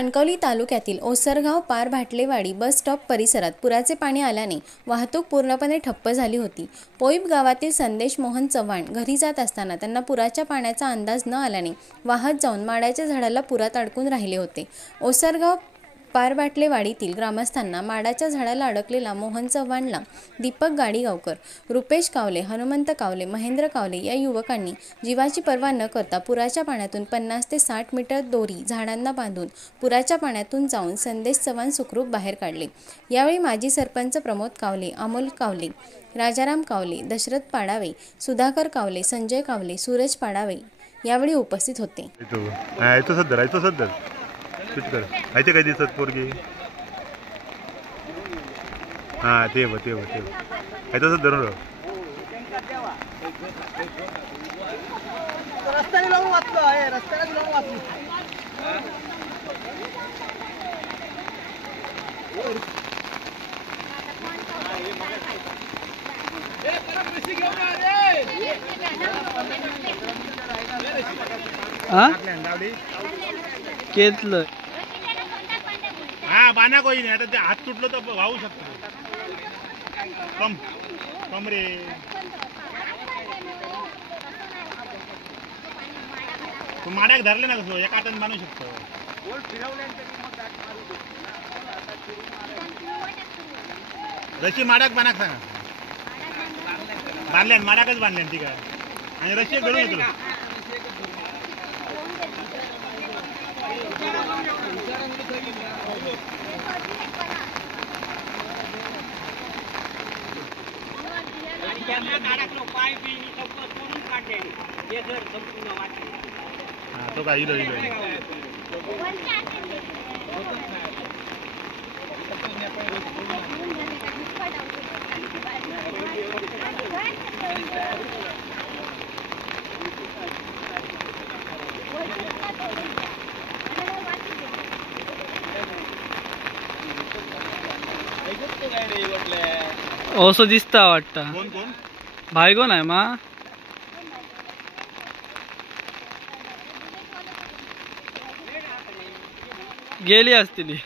कणकवली तालुक्यातील ओसरगाव पार भाटलेवाडी bus stop परिसरात पुराचे पाणी आल्याने वाहतूक पूर्णपणे ठप्प झाली होती। पोईब गावातील संदेश मोहन चव्हाण घरी जात असताना त्यांना पुराच्या पाण्याचा अंदाज न आल्याने वाहत जाऊन माडाच्या झाडाला पुरात अडकून राहिले होते। ओसरगाव पार भाटलेवाडीतील ग्रामस्थांना माडाच्या झाडाला अडकलेला मोहन चव्हाणला दीपक गाडीगावकर, रुपेश कावले, हनुमंत कावले, महेंद्र कावले या युवकांनी जीवाची पर्वा न करता पुराच्या पाण्यातून 50 ते 60 मीटर दोरी झाडांना बांधून पुराच्या पाण्यातून जाऊन संदेश चव्हाण सुखरूप बाहेर काढले। यावेळी माजी सरपंच प्रमोद कावले, अमोल कावले, राजाराम कावले, दशरथ पाडावे, सुधाकर कावले, संजय कावले, सूरज पाडावे यावेळी उपस्थित होते। ऐते काय दिसत पोरगी हा तेव ऐतच धरून रस्त्याने लावून वाचलो आहे रस्त्याने लावून वाचलो केतलं हा बाना कोई नाही आता ते हात तुटलो तर वाहू शकतो कम कम रे तू माड्याक धरले ना कसं एका हाताने बांधू शकतो रशी माड्याक बांधाक सांगा बांधल्यान माड्याकच बांधल्यान ठीक आहे आणि रशी घडून येतो तो काय इलो ओसो दिसता वाटता कोण कोण भाई कोण आहे मा गेली असतील